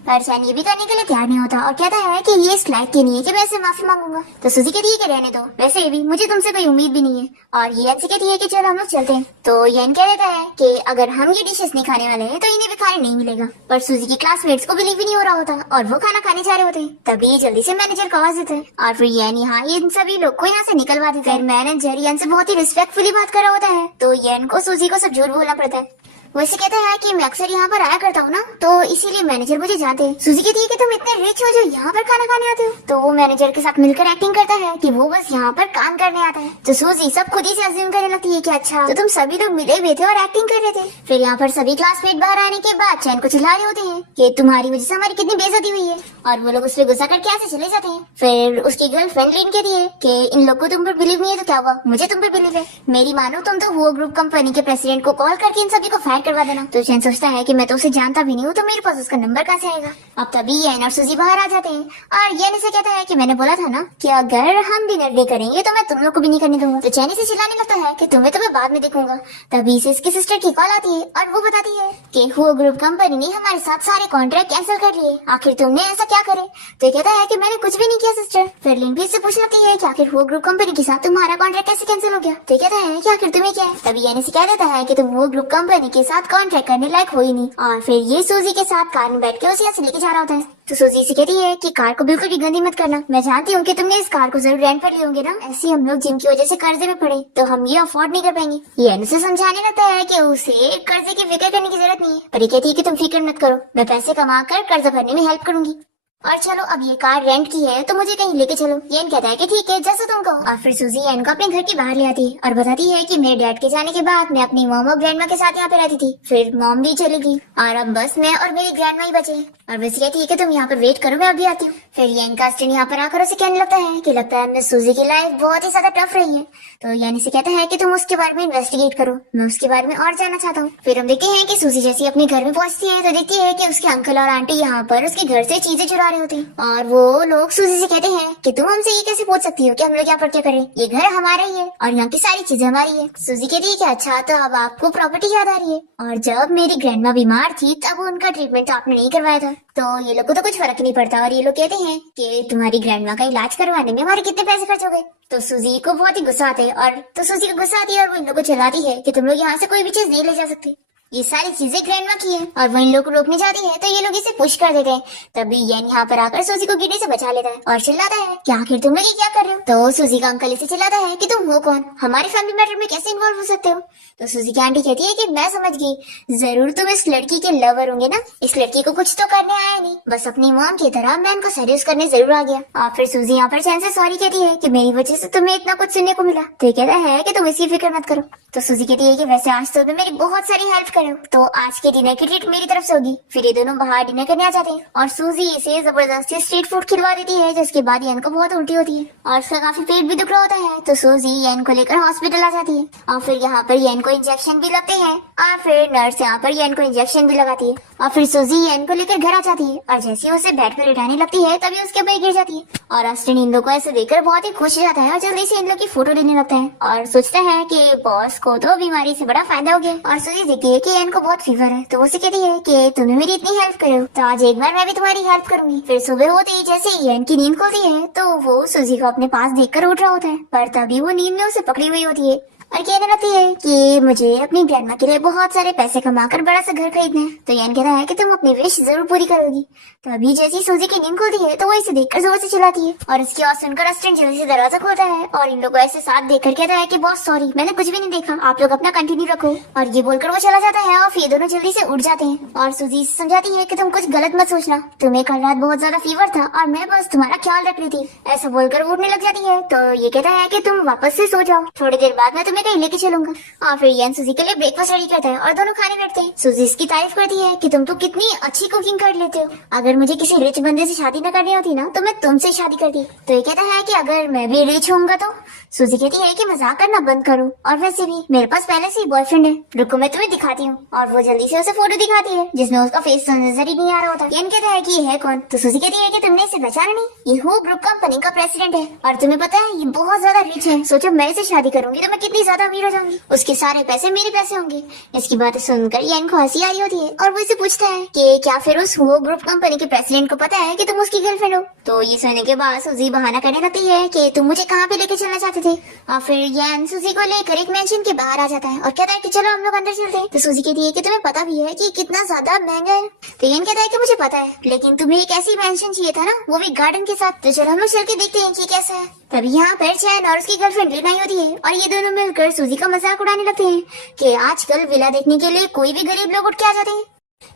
पर चैन ये भी करने के लिए तैयार नहीं होता और कहता है कि ये इस लायक की नहीं है कि मैं इससे माफी मांगूंगा। तो सूजी कहती है कि रहने दो, वैसे भी मुझे तुमसे कोई उम्मीद भी नहीं है। और ये येन से कहती है कि चलो हम लोग चलते हैं। तो येन कह देता है कि अगर हम ये डिशेस नहीं खाने वाले हैं तो इन्हें भी खाने नहीं मिलेगा। पर सूजी की क्लासमेट्स को बिलीव भी नहीं हो रहा होता और वो खाना खाने जा रहे होते हैं। तभी जल्दी से मैनेजर को आवाज देता है और फिर येन यहाँ इन सभी लोग को यहाँ से निकलवा देता है। मैनेजर येन से बहुत ही रिस्पेक्टफुली बात कर रहा होता है तो येन को सूजी को सब झूठ बोलना पड़ता है। वैसे कहता है कि मैं अक्सर यहाँ पर आया करता हूँ ना, तो इसीलिए मैनेजर मुझे जानते हैं। सूजी कहती है कि तुम इतने रिच हो जो यहाँ पर खाना खाने आते हो। तो वो मैनेजर के साथ मिलकर एक्टिंग करता है कि वो बस यहाँ पर काम करने आता है। तो सूजी सब खुद ही से अज्यूम करने लगती है कि अच्छा तो तुम सभी लोग मिले हुए थे और एक्टिंग कर रहे थे। फिर यहाँ पर सभी क्लासमेट बाहर आने के बाद चैन को चिल्ला रहे होते हैं कि तुम्हारी वजह से हमारी कितनी बेइज्जती हुई है और वो लोग उस पर गुस्सा करके ऐसे चले जाते हैं। फिर उसकी गर्लफ्रेंड लिन कहती है कि इन लोग को तुम पर बिलीव नहीं है तो क्या हुआ, मुझे तुम पर बिलीव है, मेरी मानो तुम तो वो ग्रुप कंपनी के प्रेसिडेंट को कॉल करके इन सभी को फायर करवा देना। तो चैन सोचता है कि मैं तो उसे जानता भी नहीं हूँ तो मेरे पास उसका नंबर कहाँ से आएगा। अब तभी येन और सूजी बाहर आ जाते हैं और येन इसे कहता है कि मैंने बोला था ना कि अगर हम डिनर नहीं करेंगे तो मैं तुम लोग को भी नहीं करने दूंगा। तो चैन इसे चिल्लाने लगता है कि तुम्हें तो मैं बाद में देखूंगा। तभी से इसकी सिस्टर की कॉल आती है और वो बताती है कि वो ग्रुप कंपनी ने हमारे साथ सारे कॉन्ट्रैक्ट कैंसिल कर लिए, आखिर तुमने ऐसा क्या करे। तो कहता है कि मैंने कुछ भी नहीं किया सिस्टर। फिर लिन भी इससे पूछने लगती है कि आखिर वो ग्रुप कंपनी के साथ तुम्हारा कॉन्ट्रैक्ट कैसे कैंसिल हो गया। तो कहता है कि आखिर तुम्हें क्या है। तभी येन इसे कह देता है कि तुम वो ग्रुप कंपनी के साथ कॉन्ट्रैक्ट करने लायक हो ही नहीं। और फिर ये सूजी के साथ कार में बैठ के उसे यहाँ से लेके जा रहा होता है। तो सूजी से कहती है कि कार को बिल्कुल भी गंदी मत करना, मैं जानती हूँ कि तुमने इस कार को जरूर रेंट पर लिए होंगे ना, ऐसे हम लोग जिनकी वजह से कर्जे में पड़े तो हम ये अफोर्ड नहीं कर पाएंगे। ये उसे समझाने लगता है कि उसे कर्जे की फिक्र करने की जरूरत नहीं है, पर ये कहती है कि तुम फिक्र मत करो, मैं पैसे कमा कर कर्जा भरने में हेल्प करूंगी। और चलो अब ये कार रेंट की है तो मुझे कहीं लेके चलो। येन कहता है कि ठीक है जैसा तुम कहो। और फिर सूजी येन को अपने घर के बाहर ले आती है और बताती है कि मेरे डैड के जाने के बाद मैं अपनी मॉम और ग्रैंडमा के साथ यहाँ पे रहती थी, फिर मॉम भी चली गई और अब बस मैं और मेरी ग्रैंडमा ही बचे। और वैसे कहती है कि तुम यहाँ पर वेट करो, मैं अभी आती हूँ। फिर येन का स्टैंड यहाँ पर आकर उसे कहने लगता है कि लगता है मिस सूजी की लाइफ बहुत ही ज्यादा टफ रही है। तो यानी से कहता है कि तुम उसके बारे में इन्वेस्टिगेट करो, मैं उसके बारे में और जानना चाहता हूँ। फिर हम देखते हैं कि सूजी जैसी अपने घर में पहुंचती है तो देखती है कि उसके अंकल और आंटी यहाँ पर उसके घर से चीजें चुरा रहे होते हैं और वो लोग सूजी से कहते हैं कि तुम हमसे ये कैसे पूछ सकती हो कि हम लोग यहाँ पर क्या करें, ये घर हमारा ही है और यहाँ की सारी चीजें हमारी है। सूजी कहती है कि अच्छा तो अब आपको प्रॉपर्टी याद आ रही है, और जब मेरी ग्रैंडमा बीमार थी तब उनका ट्रीटमेंट आपने नहीं करवाया था, तो ये लोग को तो कुछ फर्क नहीं पड़ता और ये लोग कहते हैं कि तुम्हारी ग्रैंडमा का इलाज करवाने में हमारे कितने पैसे खर्च हो गए। तो सूजी को बहुत ही गुस्सा आते हैं और तो सूजी को गुस्सा आती है और वो इन लोग को चिल्लाती है कि तुम लोग यहाँ से कोई भी चीज नहीं ले जा सकते, ये सारी चीजें ग्रैंडमा की है। और वो इन लोग को रोकने जाती है तो ये लोग इसे पुश कर देते हैं। तभी येन यहाँ पर आकर सूजी को गिरने से बचा लेता है और चिल्लाता है कि आखिर तुम लोग ये क्या कर रहे हो। तो सूजी का अंकल इसे चिल्लाता है कि तुम हो कौन, हमारे फैमिली मैटर में कैसे इन्वॉल्व हो सकते हो। तो सूजी की आंटी कहती है कि मैं समझ गई, जरूर तुम इस लड़की के लवर होंगे ना, इस लड़की को कुछ तो करने आया नहीं, बस अपनी मॉम की तरह मैं इनको सेड्यूस करने जरूर आ गया। और फिर सूजी यहाँ पर चैन से सॉरी कहती है कि मेरी वजह से तुम्हें इतना कुछ सुनने को मिला। तो कहता है कि तुम इसकी फिक्र मत करो। तो सूजी कहती है कि वैसे आज तो मेरी बहुत सारी हेल्प करो तो आज के डिनर की ट्रीट मेरी तरफ से होगी। फिर ये दोनों बाहर डिनर करने आ जाते हैं और सूजी इसे जबरदस्ती स्ट्रीट फूड खिलवा देती है, जिसके बाद यन को बहुत उल्टी होती है और उसका काफी पेट भी दुख रहा होता है। तो सूजी यन को लेकर हॉस्पिटल आ जाती है और फिर यहाँ पर यन को इंजेक्शन भी लगते हैं और फिर नर्स यहाँ पर यन को इंजेक्शन भी लगाती है और फिर सूजी यन को लेकर घर आ जाती है और जैसे ही उसे बेड पर लिटाने लगती है तभी उसके ऊपर गिर जाती है और अस्टिन इन लोग को ऐसे देखकर बहुत ही खुश हो जाता है और जल्दी से इन लोग की फोटो लेने लगता है और सोचता है कि बॉस को तो बीमारी से बड़ा फायदा हो गया। और सूजी देखती है कि यन को बहुत फीवर है तो वो उसे कहती है कि तुमने मेरी इतनी हेल्प करो तो आज एक बार मैं भी तुम्हारी हेल्प करूंगी। फिर सुबह होते ही जैसे ही यन की नींद खुलती है तो वो सूजी को अपने पास देखकर उठ रहा होता है, पर तभी वो नींद में उसे पकड़ी हुई होती है और कहने लगती है कि मुझे अपनी ग्रैंडमा के लिए बहुत सारे पैसे कमाकर बड़ा सा घर खरीदना है। तो यन कहता है कि तुम अपनी विश जरूर पूरी करोगी। तो अभी जैसी सूजी की नींद खुलती है तो वो इसे देखकर जोर से चिल्लाती है और इसकी आवाज सुनकर अस्टिन जल्दी से दरवाजा खोलता है और इन लोगों को ऐसे साथ देखकर कहता है कि बहुत सॉरी, मैंने कुछ भी नहीं देखा, आप लोग अपना कंटिन्यू रखो। और ये बोलकर वो चला जाता है और फिर दोनों जल्दी से उठ जाते हैं और सूजी समझाती है कि तुम कुछ गलत मत सोचना, तुम्हें कल रात बहुत ज्यादा फीवर था और मैं बस तुम्हारा ख्याल रख रही थी। ऐसा बोलकर वो उठने लग जाती है तो ये कहता है कि तुम वापस से सो जाओ, थोड़ी देर बाद मैं तुम्हें कहीं लेके चलूंगा। और फिर यन सूजी के लिए ब्रेकफास्ट रेडी करता है और दोनों खाने बैठते हैं। सूजी इसकी तारीफ करती है कि तुम तो कितनी अच्छी कुकिंग कर लेते हो, अगर मुझे किसी रिच बंदे से शादी न करनी होती ना तो मैं तुमसे शादी करती। तो ये कहता है कि अगर मैं भी रिच होऊंगा तो सूजी कहती है कि मजाक करना बंद करो और वैसे भी मेरे पास पहले से ही बॉयफ्रेंड है, रुको मैं तुम्हें दिखाती हूँ। और वो जल्दी से उसे फोटो दिखाती है जिसमें उसका फेस तो नजर ही नहीं आ रहा होता। यन कहता है कि ये है कौन? तो सूजी कहती है कि तुमने इसे पहचाना नहीं, ये हु ग्रुप कंपनी का प्रेसिडेंट है और तुम्हें पता है ये बहुत ज्यादा रिच है, सोचो मैं इसे शादी करूंगी तो मैं कितनी ज्यादा अमीर हो जाऊंगी, उसके सारे पैसे मेरे पैसे होंगे। इसकी बातें सुनकर यन को हंसी आई होती है और वो इसे पूछता है कि क्या फिर उस वो ग्रुप कंपनी के प्रेसिडेंट को पता है कि तुम उसकी गर्लफ्रेंड हो? तो ये सुनने के बाद सूजी बहाना करने लगती है कि तुम मुझे कहाँ पे लेके चलना चाहते थे। और फिर यन सूजी को लेकर एक मेंशन के बाहर आ जाता है और कहता है कि चलो हम लोग अंदर चलते हैं। तो सूजी कहती है कि तुम्हें पता भी है कि कितना ज्यादा महंगा है। तो यन कहता है कि मुझे पता है, लेकिन तुम्हें एक ऐसी मेंशन चाहिए था ना, वो भी गार्डन के साथ, तो चलो हम लोग चल के देखते हैं कि कैसा है। तभी यहाँ पर चैन और उसकी गर्लफ्रेंड लिन आई होती है और ये दोनों मिलकर सूजी का मजाक उड़ाने लगते हैं कि आजकल विला देखने के लिए कोई भी गरीब लोग उठ के आ जाते हैं।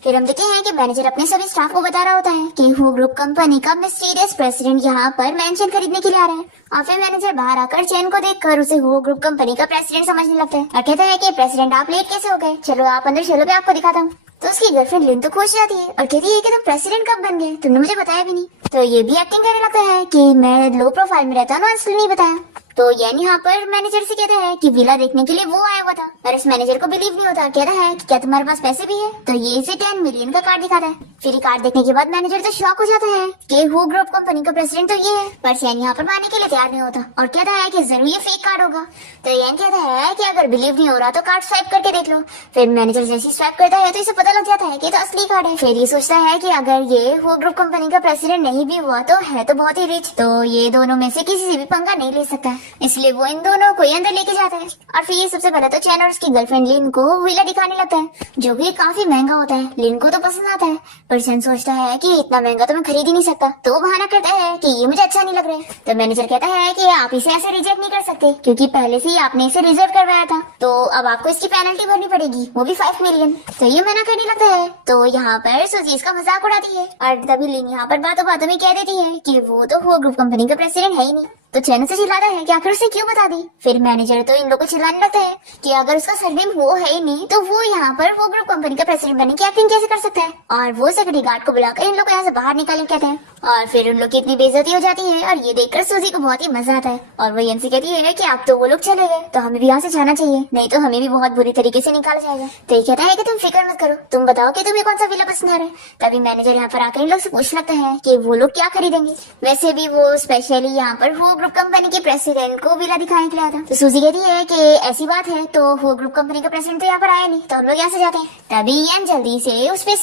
फिर हम देखते हैं कि मैनेजर अपने सभी स्टाफ को बता रहा होता है कि हु ग्रुप कंपनी का मिस्टीरियस प्रेसिडेंट यहाँ पर मेंशन खरीदने के लिए आ रहा है। और फिर मैनेजर बाहर आकर चैन को देखकर उसे हु ग्रुप कंपनी का प्रेसिडेंट समझने लगता है और कहता है कि प्रेसिडेंट आप लेट कैसे हो गए, चलो आप अंदर चलो, मैं आपको दिखाता हूँ। तो उसकी गर्लफ्रेंड लिन तो खुश जाती है और कहती है कि तुम प्रेसिडेंट कब बन गए, तुमने मुझे बताया भी नहीं। तो ये भी एक्टिंग करने लगता है कि मैं लो प्रोफाइल में रहता हूँ, इसलिए नहीं बताया। तो यान यहाँ पर मैनेजर से कहता है कि विला देखने के लिए वो आया हुआ था और इस मैनेजर को बिलीव नहीं होता, कहता है कि क्या तुम्हारे पास पैसे भी है? तो ये इसे 10 मिलियन का कार्ड दिखाता है। फिर कार्ड देखने के बाद मैनेजर तो शॉक हो जाता है कि हु ग्रुप कंपनी का प्रेसिडेंट तो ये है, पर यान यहाँ पर मानने के लिए तैयार नहीं होता और कहता है कि जरूर ये फेक कार्ड होगा। तो यान कहता है कि अगर बिलीव नहीं हो रहा तो कार्ड स्वाइप करके देख लो। फिर मैनेजर जैसे स्वाइप करता है तो इसे पता लग जाता है कि तो असली कार्ड है। फिर ये सोचता है कि अगर ये हु ग्रुप कंपनी का प्रेसिडेंट नहीं भी हुआ तो है तो बहुत ही रिच, तो ये दोनों में से किसी से भी पंगा नहीं ले सकता, इसलिए वो इन दोनों को अंदर लेके जाता है। और फिर ये सबसे पहले तो चैन और उसकी गर्लफ्रेंड लिन को विला दिखाने लगता है जो कि काफी महंगा होता है। लिन को तो पसंद आता है पर चैन सोचता है कि इतना महंगा तो मैं खरीद ही नहीं सकता, तो वो बहाना करता है कि ये मुझे अच्छा नहीं लग रहा है। तो मैनेजर कहता है कि आप इसे ऐसे रिजेक्ट नहीं कर सकते क्योंकि पहले से ही आपने इसे रिजर्व करवाया था, तो अब आपको इसकी पेनल्टी भरनी पड़ेगी, वो भी 5 मिलियन। तो ये मना करने लगता है। तो यहाँ पर सूजी इसका मजाक उड़ाती है और तभी लिन यहाँ पर बातों बातों में कह देती है कि वो तो हु ग्रुप कंपनी का प्रेसिडेंट है ही नहीं। तो चैन से चिल्लाता है कि आखिर उसे क्यों बता दी। फिर मैनेजर तो इन लोगों को चिल्लाने लगता है कि अगर उसका सरनेम वो है ही नहीं तो वो यहाँ पर वो ग्रुप कंपनी का प्रेसिडेंट बनने की एक्टिंग कैसे कर सकता है। और वो सिक्योरिटी गार्ड को बुलाकर इन लोग को यहाँ से बाहर निकालने कहते हैं और फिर उन लोग की इतनी बेइज्जती हो जाती है और ये देखकर सूजी को बहुत ही मजा आता है और वो यन से कहती है कि आप तो वो लोग चले गए तो हमें भी यहाँ से जाना चाहिए, नहीं तो हमें भी बहुत बुरी तरीके से निकाला जाएगा। तो ये कहता है कि तुम फिक्र मत करो, तुम बताओ कि तुम्हें कौन सा विला पसंद आ रहा है। तभी मैनेजर यहाँ पर आकर इन लोग से पूछने लगता है कि वो लोग क्या खरीदेंगे। वैसे भी वो स्पेशली यहाँ पर हु ग्रुप कंपनी के प्रेसिडेंट को विला दिखाने के लिए आया था। तो सूजी कहती है कि ऐसी बात है तो हु ग्रुप कंपनी का प्रेसिडेंट तो यहाँ पर आया नहीं, तो हम लोग यहाँ से जाते हैं। तभी यन जल्दी से उस पे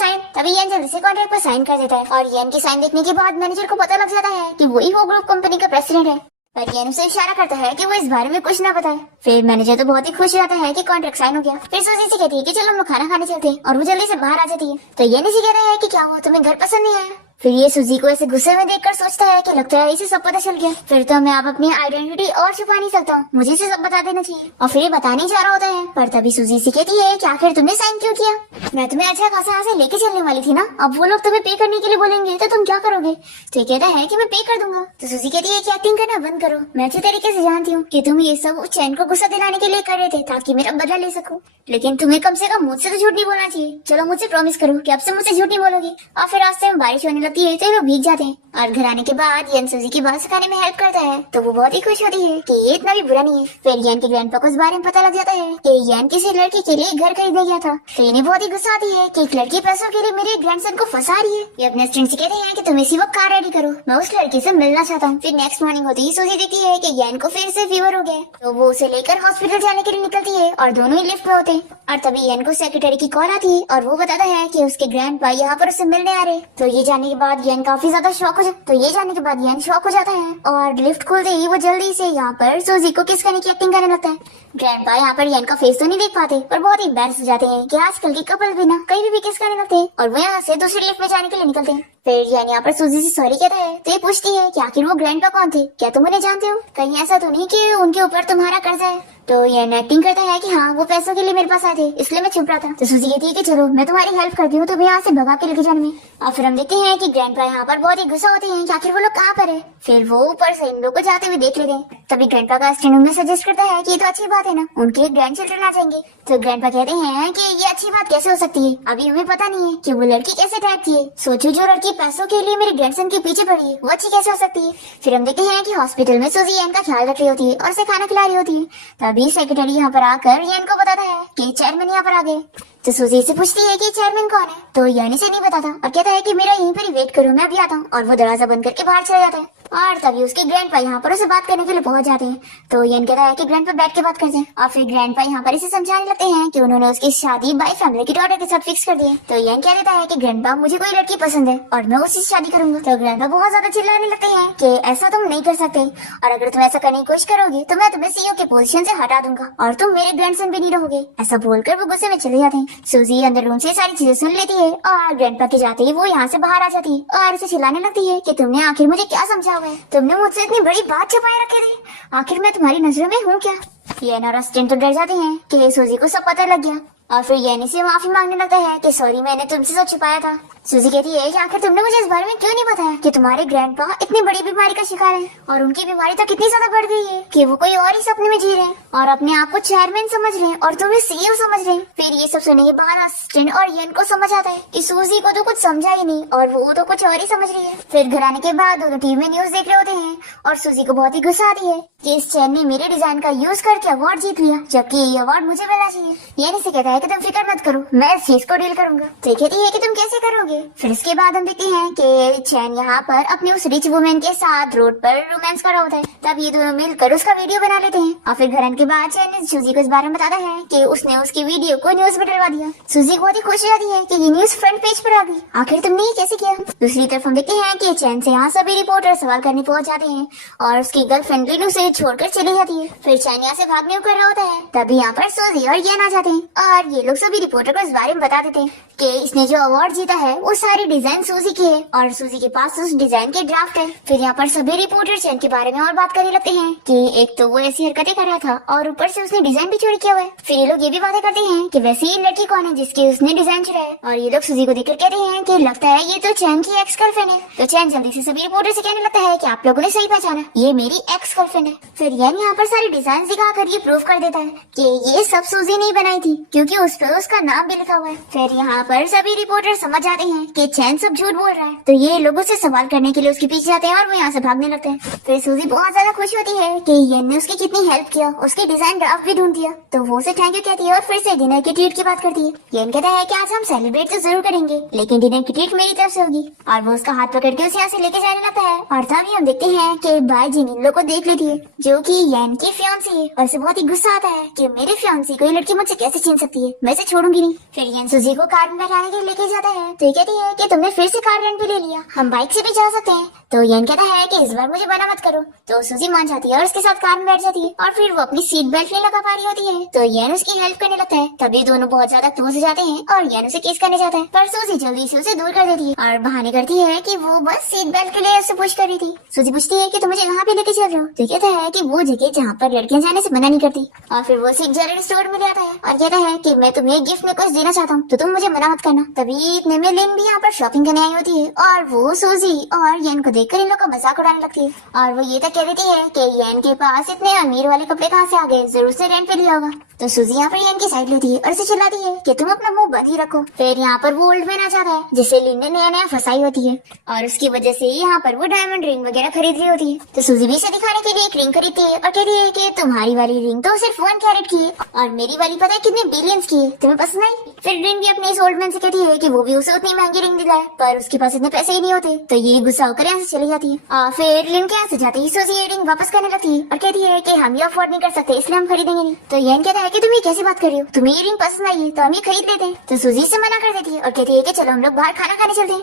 कॉन्ट्रैक्ट पर साइन कर देता है और यन की साइन देखने के बाद मैनेजर को पता लग जाता है कि वही हु ग्रुप कंपनी का प्रेसिडेंट है, पर यन उसे इशारा करता है कि वो इस बारे में कुछ ना बताए। फिर मैनेजर तो बहुत ही खुश हो जाता है कि कॉन्ट्रैक्ट साइन हो गया। फिर सूजी से कहती है कि चलो हम लोग खाना खाने चलते हैं और वो जल्दी से बाहर आ जाती है। तो यन इसे कहता है कि क्या हुआ, तुम्हें घर पसंद नहीं आया? फिर ये सूजी को ऐसे गुस्से में देखकर सोचता है कि लगता है इसे सब पता चल गया, फिर तो मैं अब अपनी आइडेंटिटी और छुपा नहीं सकता हूँ, मुझे इसे सब बता देना चाहिए। और फिर ये बताने जा रहा होता है, पर तभी सूजी से कहती है कि आखिर तुमने साइन क्यों किया? मैं तुम्हें अच्छा खासा यहाँ से लेके चलने वाली थी ना, अब वो लोग तुम्हें पे करने के लिए बोलेंगे तो तुम क्या करोगे? तो ये कहता है कि मैं पे कर दूंगा। तो सूजी कहती है कि एक्टिंग करना बंद करो, मैं अच्छी तरीके से जानती हूँ कि तुम ये सब चैन को गुस्सा दिलाने के लिए कर रहे थे ताकि मेरा बदला ले सकूं, लेकिन तुम्हें कम से कम मुझसे तो झूठ नहीं बोलना चाहिए। चलो मुझसे प्रॉमिस करो कि अब से मुझसे झूठ नहीं बोलोगी। और फिर रास्ते में बारिश होने लगती है तो ये लोग भीग जाते हैं, और घर आने के बाद यन सूजी की बाल सुखाने में हेल्प करता है तो वो बहुत ही खुश होती है कि ये इतना भी बुरा नहीं है। फिर यन के ग्रैंडपा को इस बारे में पता लग जाता है कि यन किसी लड़की के लिए घर खरीदने गया था, तो इन्हें बहुत ही गुस्सा आती है कि एक लड़की पैसों के लिए मेरे ग्रैंडसन को फंसा रही है। ये अपने स्टूडेंट से कहते हैं कि तुम इसी वक्त कार रेडी करो, मैं उस लड़की से मिलना चाहता हूँ। फिर नेक्स्ट मॉर्निंग होती ही सूजी देखती है कि यन को फिर से फीवर हो गया, तो वो उसे लेकर हॉस्पिटल जाने के लिए निकलती है और दोनों ही लिफ्ट में होते हैं। और तभी यन को सेक्रेटरी की कॉल आती है और वो बताता है कि उसके ग्रैंडपा यहाँ पर उससे मिलने आ रहे। तो ये जानने के बाद यन काफी ज्यादा शॉक हो जाता है और लिफ्ट खोलते ही वो जल्दी से यहाँ पर सूजी को किस करने की एक्टिंग करने लगता है। ग्रैंडपा यहाँ पर यन का फेस तो नहीं देख पाते पर बहुत ही एम्बैरेस हो जाते हैं कि आजकल के कपल भी ना कहीं भी किस करने लगते हैं, और वो यहाँ से दूसरी लिफ्ट में जाने के लिए निकलते हैं। फिर यन यहाँ पर सूजी से सॉरी कहता है तो ये पूछती है कि आखिर वो ग्रैंडपा कौन थे, क्या तुम उन्हें जानते हो? कहीं ऐसा तो नहीं कि उनके ऊपर तुम्हारा कर्जा है? तो यन एक्टिंग करता है कि हाँ वो पैसों के लिए मेरे पास आए थे इसलिए मैं छुप रहा था। तो सूजी कहती है कि चलो मैं तुम्हारी हेल्प करती हूँ, तो यहाँ से भगा के लेके जाने में। और फिर हम देखते हैं कि ग्रैंडपा यहाँ पर बहुत ही गुस्सा होते हैं कि आखिर वो लोग कहाँ पर है। फिर वो ऊपर से इन लोग को जाते हुए देख लेते हैं। तभी ग्रैंडपा का असिस्टेंट उन्हें सजेस्ट करता है कि ये तो अच्छी बात है ना, उनके ग्रैंड चिल्ड्रन आ जाएंगे। तो ग्रैंडपा कहते हैं कि ये अच्छी बात कैसे हो सकती है, अभी हमें पता नहीं है कि वो लड़की कैसे टाइप की है। सोचो जो लड़की पैसों के लिए मेरे ग्रैंडसन के पीछे पड़ी है वो अच्छी कैसे हो सकती है। फिर हम देखते हैं कि हॉस्पिटल में सूजी यन का ख्याल रख रही होती है और उसे खाना खिला रही होती है। तभी सेक्रेटरी यहाँ पर आकर यन को बताता है कि चेयरमैन यहाँ पर आ गए। तो सूजी से पूछती है कि चेयरमैन कौन है, तो यन इसे नहीं बताता और कहता है कि मेरा यहीं पर ही वेट करो, मैं अभी आता हूँ। और वो दरवाजा बंद करके बाहर चला जाता है। और तभी उसके ग्रैंडपा यहाँ पर उसे बात करने के लिए पहुंच जाते हैं। तो यन कहता है कि ग्रैंडपा बैठ के बात करते हैं। और फिर ग्रैंडपा यहाँ पर इसे समझाने लगते हैं कि उन्होंने उसकी शादी बाई फैमिली की डॉटर के साथ फिक्स कर दी है। तो यन कह देता है कि ग्रैंडपा मुझे कोई लड़की पसंद है और मैं उसी से शादी करूंगा। तो ग्रैंडपा बहुत ज्यादा चिल्लाने लगते हैं कि ऐसा तुम नहीं कर सकते, और अगर तुम ऐसा करने की कोशिश करोगे तो मैं तुम्हें सीईओ के पोजीशन से हटा दूंगा और तुम मेरे ग्रैंडसन भी नहीं रहोगे। ऐसा बोलकर वो गुस्से में चले जाते हैं। सूजी अंदर रूम से सारी चीजें सुन लेती है और ग्रैंडपा के जाते ही वो यहाँ से बाहर आ जाती है और उसे चिल्लाने लगती है कि तुमने आखिर मुझे क्या समझा हुआ है, तुमने मुझसे इतनी बड़ी बात छुपाए रखी थी, आखिर मैं तुम्हारी नजरों में हूँ क्या? ये और असिस्टेंट तो डर जाते हैं कि सूजी को सब पता लग गया। और फिर यन से माफी मांगने लगता है कि सॉरी मैंने तुमसे सब छुपाया था। सूजी कहती है कि आखिर तुमने मुझे इस बारे में क्यों नहीं बताया कि तुम्हारे ग्रैंडपा इतनी बड़ी बीमारी का शिकार है और उनकी बीमारी तो कितनी ज्यादा बढ़ गई है कि वो कोई और ही सपने में जी रहे हैं और अपने आप को चेयरमैन समझ रहे हैं और तुम्हें सीईओ समझ रहे हैं। फिर ये सब सुनने के बाद असिस्टेंट और यन को समझ आता है कि सूजी को तो कुछ समझा ही नहीं और वो तो कुछ और ही समझ रही है। फिर घर आने के बाद दोनों टीवी में न्यूज देख रहे होते हैं और सूजी को बहुत ही गुस्सा आती है कि इस चैन ने मेरे डिजाइन का यूज करके अवार्ड जीत लिया, जबकि ये अवार्ड मुझे मिलना चाहिए। यन इसे कहता है कि तुम फिक्र मत करो, मैं इस चीज को डील करूंगा। तो कहती है कि तुम कैसे करोगे। फिर इसके बाद हम देखते हैं कि चैन यहाँ पर अपने उस रिच वुमेन के साथ रोड पर रोमांस कर रहा होता है। तब ये दोनों मिलकर उसका वीडियो बना लेते हैं और फिर घर आने के बाद चैन ने सूजी को इस बारे में बताता है कि उसने उसकी वीडियो को न्यूज में डलवा दिया। सूजी बहुत ही खुश हो जाती है कि ये न्यूज फ्रंट पेज पर आ गई, आखिर तुमने ये कैसे किया। दूसरी तरफ हम देखते हैं कि चैन से यहाँ सभी रिपोर्टर सवाल करने पहुंच जाते हैं और उसकी गर्लफ्रेंड लिनू उसे छोड़कर चली जाती है। फिर चैन यहाँ से भागने को कर रहा होता है, तभी यहाँ पर सूजी और यन आ जाते हैं और ये लोग सभी रिपोर्टर को इस बारे में बता देते हैं कि इसने जो अवार्ड जीता है वो सारी डिजाइन सूजी की है और सूजी के पास उस डिजाइन के ड्राफ्ट है। फिर यहाँ पर सभी रिपोर्टर चैन के बारे में और बात करने लगते हैं कि एक तो वो ऐसी हरकतें कर रहा था और ऊपर से उसने डिजाइन भी चोरी किया हुआ है। फिर ये लोग ये भी बातें करते हैं कि वैसे ये लड़की कौन है जिसकी उसने डिजाइन चुराया है। और ये लोग सूजी को देखकर कहते हैं कि लगता है ये तो चैन की एक्स गर्लफ्रेंड है। तो चैन जल्दी से सभी रिपोर्टर से कहने लगता है कि आप लोगों ने सही पहचाना, ये मेरी एक्स गर्लफ्रेंड है। फिर यन यहाँ पर सारी डिजाइन दिखाकर ये प्रूव कर देता है कि ये सब सूजी नहीं बनाई थी क्योंकि उस पर उसका नाम भी लिखा हुआ है। फिर यहाँ पर सभी रिपोर्टर समझ जाते हैं कि चैन सब झूठ बोल रहा है, तो ये लोगों से सवाल करने के लिए उसके पीछे जाते हैं और वो यहाँ से भागने लगते हैं। फिर सूजी बहुत ज्यादा खुश होती है कि यन ने उसकी कितनी हेल्प किया, उसके डिजाइन ड्राफ्ट भी ढूंढ दिया, तो वो उसे थैंक यू कहती है और फिर से डिनर की ट्रीट की बात करती है। यन कहता है कि आज हम सेलिब्रेट तो जरूर करेंगे लेकिन डिनर की ट्रीट मेरी तरफ से होगी और वो उसका हाथ पकड़ के उसे यहाँ से लेके जाने लगता है। और तभी हम देखते हैं कि बाई जिन इन लोग को देख लेती है जो कि यन की फियांसी है और उसे बहुत ही गुस्सा आता है कि मेरे फियांसी कोई लड़की मुझसे कैसे छीन सकती है, मैं इसे छोड़ूंगी नहीं। फिर यन सूजी को कार में में बैठाने के लिए लेके जाता है तो ये कहती है कि तुमने फिर से कार रेंट पे ले लिया, हम बाइक से भी जा सकते हैं। तो येन कहता है कि इस बार मुझे मना मत करो। तो सूजी मान जाती है और उसके साथ कार में बैठ जाती है और फिर वो अपनी सीट बेल्ट नहीं लगा पा रही होती है तो येन उसकी हेल्प करने लगता है। तभी दोनों बहुत ज्यादा क्लोज हो जाते हैं और येन उसे किस करने जाता है, पर सूजी जल्दी से उसे दूर कर देती है और बहाने करती है कि वो बस सीट बेल्ट के लिए उसे पुश कर रही थी। सूजी पूछती है कि तुम मुझे यहाँ पे लेके चल रहे हो, तो कहता है कि वो जगह जहाँ पर लड़कियां जाने से मना नहीं करती। और फिर वो एक जनरल स्टोर में ले आता है और कहता है कि मैं तुम्हें गिफ्ट में कुछ देना चाहता हूँ तो तुम मुझे मना मत करना। तभी इतने में लिन भी यहाँ पर शॉपिंग करने आई होती है और वो सूजी और येन को देखकर इन लोग का मजाक उड़ाने लगती है और वो ये तक कह देती है कि येन के पास इतने अमीर वाले कपड़े कहाँ से आ गए, जरूर से रेंट पे लिया होगा। तो सूजी यहाँ पर येन की साइड लेती है और उसे चिल्लाती है कि तुम अपना मुंह बंद ही रखो। फिर यहाँ पर वो ओल्ड मैन आ जाता है जिसे लिन ने नया नया फंसाई होती है और उसकी वजह से यहाँ पर वो डायमंड रिंग वगैरह खरीद रही होती है। तो सूजी भी इसे दिखाने के लिए एक रिंग खरीदती है और कहती है कि तुम्हारी वाली रिंग तो सिर्फ 1 कैरेट की है और मेरी वाली पता है कितने बिलियंस की है, तुम्हें पसंद आई? फिर रिंग भी अपने इस ओल्ड मैन से कहती है कि वो भी उसे उतनी महंगी रिंग दिलाए पर उसके पास इतने पैसे ही नहीं होते। तो ये गुस्सा होकर यहाँ से चली जाती है और फिर लिन के यहाँ से जाते ही सूजी ये रिंग वापस करने लगती है और कहती है कि हम ये अफोर्ड नहीं कर सकते इसलिए हम खरीदेंगे नहीं। तो येन कहता है कि तुम ये कैसी बात कर रही हो, तुम्हें ये रिंग पसंद आई है तो हम ये खरीद लेते हैं। तो सूजी से मना कर देती है और कहती है कि चलो हम लोग बाहर खाना खाने चलते हैं।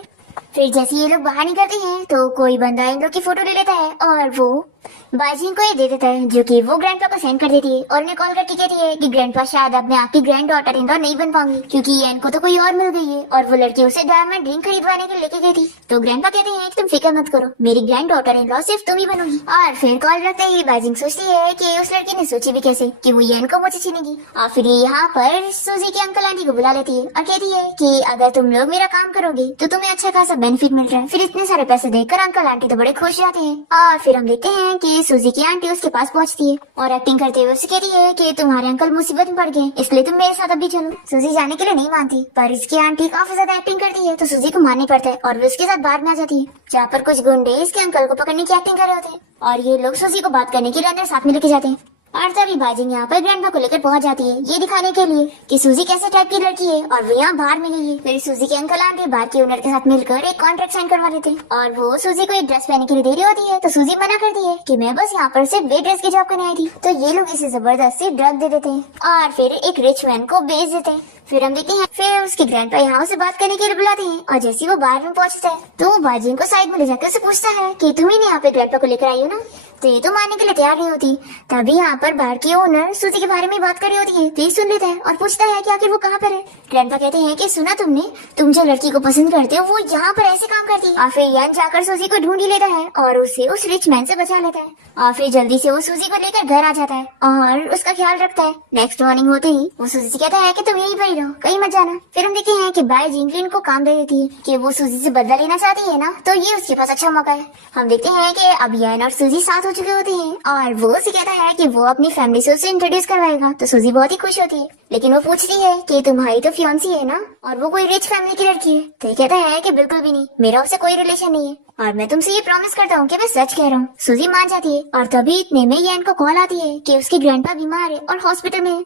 फिर जैसे ये लोग बाहर निकलते हैं तो कोई बंदा इन लोग की फोटो ले लेता है और वो बाजिंग को ये दे देता है जो कि वो ग्रैंडपा को सेंड कर देती है और उन्हें कॉल करके कहती है कि ग्रैंडपा शायद अपने आपकी ग्रैंड डॉटर इन लॉ नहीं बन पाऊंगी क्योंकि येन को तो कोई और मिल गई है और वो लड़की उसे डायमंड रिंग खरीदवाने के लिए लेके गई थी। तो ग्रैंडपा कहते हैं कि तुम फिक्र मत करो, मेरी ग्रैंड डॉटर इन लॉ सिर्फ तुम ही बनोगी। और फिर कॉल रखते ही बाजिंग सोचती है कि उस लड़की ने सोची भी कैसे कि वो येन को मुझसे छीनेगी। और फिर यहाँ पर सूजी के अंकल आंटी को बुला लेती है और कहती है कि अगर तुम लोग मेरा काम करोगे तो तुम्हें अच्छा खासा बेनिफिट मिल रहा है। फिर इतने सारे पैसे देखकर अंकल आंटी तो बड़े खुश जाते हैं और फिर हम देखते हैं कि सूजी की आंटी उसके पास पहुंचती है और एक्टिंग करते हुए उसे कहती है कि तुम्हारे अंकल मुसीबत में पड़ गए इसलिए तुम मेरे साथ अभी चलो। सूजी जाने के लिए नहीं मानती पर इसकी आंटी काफी ज्यादा एक्टिंग करती है तो सूजी को माननी पड़ता है और वो उसके साथ बाहर में आ जाती है जहाँ पर कुछ गुंडे इसके अंकल को पकड़ने की एक्टिंग कर रहे होते हैं और ये लोग सूजी को बात करने के लिए अंदर साथ में लेके जाते हैं। और तभी बाजिंग यहाँ पर ग्रैंडपा को लेकर पहुंच जाती है ये दिखाने के लिए कि सूजी कैसे टाइप की लड़की है और वो यहाँ बाहर में नहीं है। फिर सूजी के अंकल आंटी बाहर के ओनर के साथ मिलकर एक कॉन्ट्रैक्ट साइन करवा लेते हैं और वो सूजी को एक ड्रेस पहनने के लिए दे रही होती है तो सूजी मना करती है कि मैं बस यहाँ पर सिर्फ वे ड्रेस की जॉब करने आई थी। तो ये लोग इसे जबरदस्ती ड्रग दे देते हैं और फिर एक रिच मैन को बेच देते हैं। फिर हम देखते हैं फिर उसके ग्रैंडपा यहाँ से बात करने के लिए बुलाते हैं और जैसे ही वो बाहर में पहुंचता है तो वो बाजिंग को साइड में ले जाकर उसे पूछता है कि तुम ही ने यहाँ पे ग्रैंडपा को लेकर आई हो ना। तो ये तो मानने के लिए तैयार नहीं होती। तभी यहाँ पर बाहर की ओनर सूजी के बारे में बात कर रही होती है तो ये सुन लेता है और पूछता है कि आखिर वो कहाँ पर है। ग्रैंडपा कहते हैं कि सुना तुमने, तुम जो लड़की को पसंद करते हो वो यहाँ पर ऐसे काम करती है। और फिर यान जाकर सूजी को ढूंढ ही लेता है और उसे उस रिच मैन से बचा लेता है और फिर जल्दी से वो सूजी को लेकर घर आ जाता है और उसका ख्याल रखता है। नेक्स्ट मॉर्निंग होते ही वो सूजी से कहता है कि तुम यहीं पर रहो, कहीं मत जाना। फिर हम देखते हैं कि बाय जिंगलिन को काम दे देती है कि वो सूजी से बदला लेना चाहती है ना तो ये उसके पास अच्छा मौका है। हम देखते हैं कि अब यान और सूजी साथ हो चुके होते हैं और वो उसे कहता है कि वो अपनी फैमिली से उसे इंट्रोड्यूस करवाएगा। तो सूजी बहुत ही खुश होती है लेकिन वो पूछती है कि तुम्हारी तो फियांसी है ना और वो कोई रिच फैमिली की लड़की है। तो ये कहता है कि बिल्कुल भी नहीं, मेरा उससे कोई रिलेशन नहीं है और मैं तुमसे ये प्रॉमिस करता हूँ कि मैं सच कह रहा हूँ। सूजी मान जाती है और तभी इतने में येन को कॉल आती है कि उसकी ग्रैंडपा बीमार है और हॉस्पिटल में है।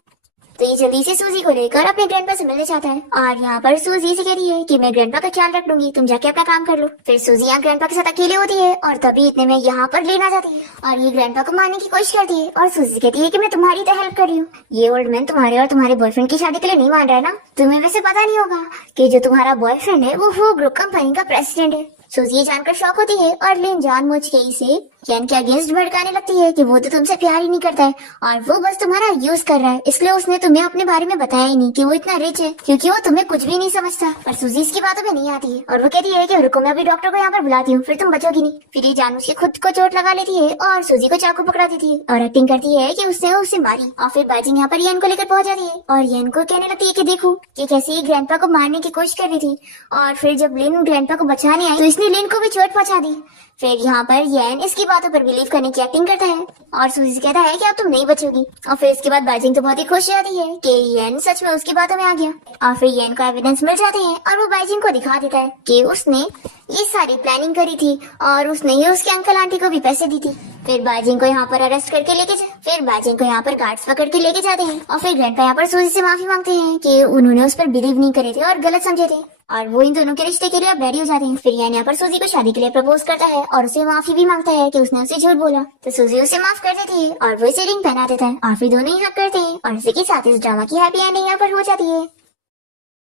तो ये जल्दी से सूजी को लेकर अपने ग्रैंडपा से मिलने चाहता है और यहाँ पर सूजी से कह रही है कि मैं ग्रैंडपा का ख्याल रख लूंगी, तुम जाके अपना काम कर लो। फिर सूजी यहाँ ग्रैंडपा के साथ अकेले होती है और तभी इतने में यहाँ पर लेन आ जाती है और ये ग्रैंडपा को मारने की कोशिश करती है और सूजी कहती है कि मैं तुम्हारी तो हेल्प कर रही हूँ। ये ओल्ड मैन तुम्हारे और तुम्हारे बॉयफ्रेंड की शादी के लिए नहीं मान रहा है ना। तुम्हें वैसे पता नहीं होगा कि जो तुम्हारा बॉयफ्रेंड है वो ग्रुप कंपनी का प्रेसिडेंट है। सूजी ये जानकर शॉक होती है और लिन जानबूझ के इसे यान के अगेंस्ट भड़काने लगती है कि वो तो तुमसे प्यार ही नहीं करता है और वो बस तुम्हारा यूज कर रहा है, इसलिए उसने तुम्हें अपने बारे में बताया ही नहीं कि वो इतना रिच है क्योंकि वो तुम्हें कुछ भी नहीं समझता। पर सूजी इसकी बातों में नहीं आती है और वो कहती है कि रुको मैं अभी डॉक्टर को यहाँ पर बुलाती हूँ, फिर तुम बचोगी नहीं। फिर ये जानबूझ के खुद को चोट लगा लेती है और सूजी को चाकू पकड़ा देती है और एक्टिंग करती है कि उसने उसे मारी। और फिर बाजिंग यहाँ पर येन को लेकर पहुंच जाती है और येन को कहने लगती है कि देखो कि कैसे ये ग्रैंडपा को मारने की कोशिश कर रही थी और फिर जब लिन ग्रैंडपा को बचाने आई तो इसने लिन को भी चोट पहुंचा दी। फिर यहाँ पर येन इसकी बातों पर बिलीव करने की एक्टिंग करता है और सूजी से कहता है कि अब तुम नहीं बचोगी। और फिर इसके बाद बाजिंग तो बहुत ही खुश हो जाती है कि येन सच में उसकी बातों में आ गया और फिर येन को एविडेंस मिल जाते हैं और वो बाजिंग को दिखा देता है कि उसने ये सारी प्लानिंग करी थी और उसने ही उसके अंकल आंटी को भी पैसे दी थी। फिर बाजिंग को यहाँ पर अरेस्ट करके फिर बाजिंग को यहाँ पर गार्ड्स पकड़ के लेके जाते हैं और फिर ग्रैंडपा यहाँ पर सूजी से माफी मांगते हैं कि उन्होंने उस पर बिलीव नहीं करे थे और गलत समझे थे और वो इन दोनों के रिश्ते के लिए अब रेडी हो जाते हैं। फिर यान यहाँ पर सूजी को शादी के लिए प्रपोज करता है और उसे माफी भी मांगता है कि उसने उसे झूठ बोला। तो सूजी उसे माफ कर देती है और वो इसे रिंग पहना देता है और फिर दोनों ही हक करते हैं और इसी के साथ इस ड्रामा की हैप्पी एंडिंग यहाँ पर हो जाती है।